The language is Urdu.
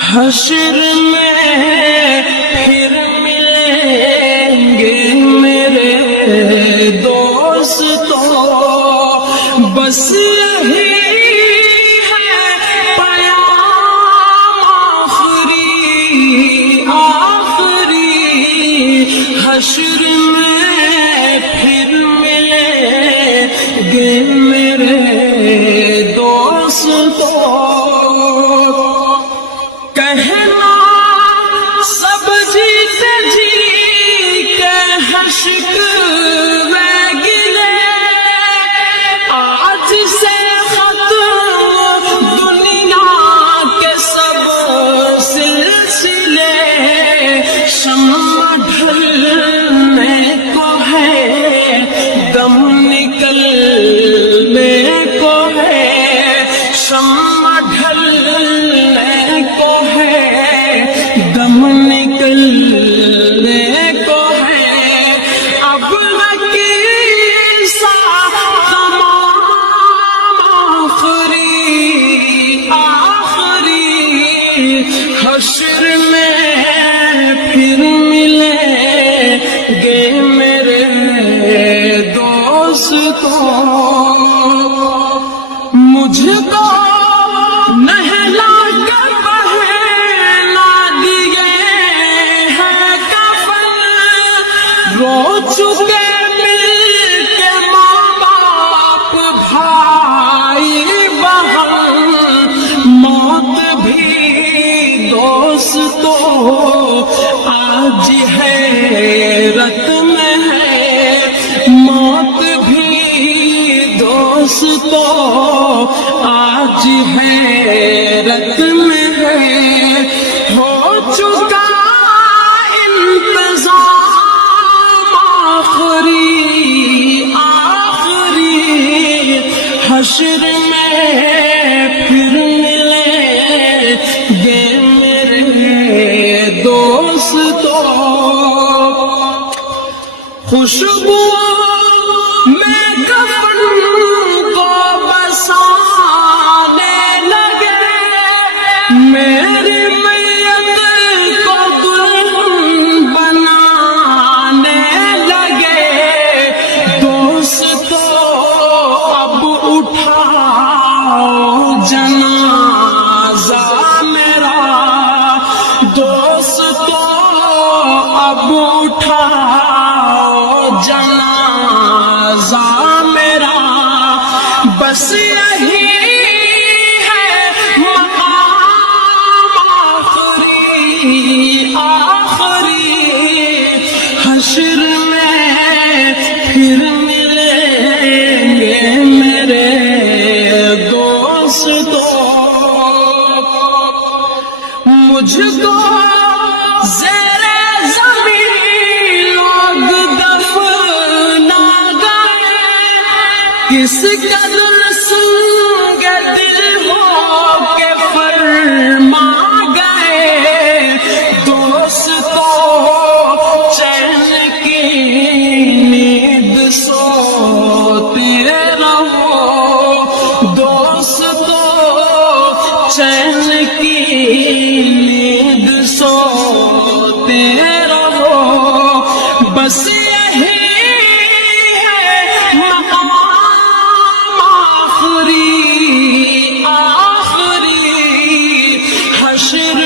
حشر میں پھر ملیں گے میرے دوستوں، بس یہی ہے پیام آخری، حشر میں پھر ملیں گے میرے دوستوں۔ کہنا سب جیتے جی کے حشق میں گلے، آج سے ختم دنیا کے سب سلسلے، شمع ڈھلنے کو ہے دم نکلنے کو ہے، شمع ڈھلنے کو ہے دم نکلنے کو ہے، اب نکیسا تمام آخری، حشر میں پھر ملیں گے میرے دوستوں۔ مجھ کو نہلا کر پہنا دیے ہیں کفن، رو چکے مل کے ماں باپ بھائی بہن، موت بھی دوستوں آج حیرت میں ہے، موت بھی دوستوں آج حیرت میں ہے، ہو چکا انتظام آخری، حشر میں پھر ملیں گے میرے دوستوں۔ خوشبو میں کفن کو بسانے لگے، میری میت کو دلہن بنانے لگے، دوستوں اب اٹھاؤ جنازہ میرا، دوستوں اب اٹھاؤ جنازہ میرا، بس یہی ہے مقام آخری، حشر میں پھر ملیں گے میرے دوستوں۔ مجھ کو زیر زمین لوگ دفنا گئے، کس قدر سنگ دل ہو کے فرما گئے، دوستوں چین کی نیند سوتے رہو، دوستوں چین کی نیند سوتے رہو، بس یہی ہے مقام آخری، حشر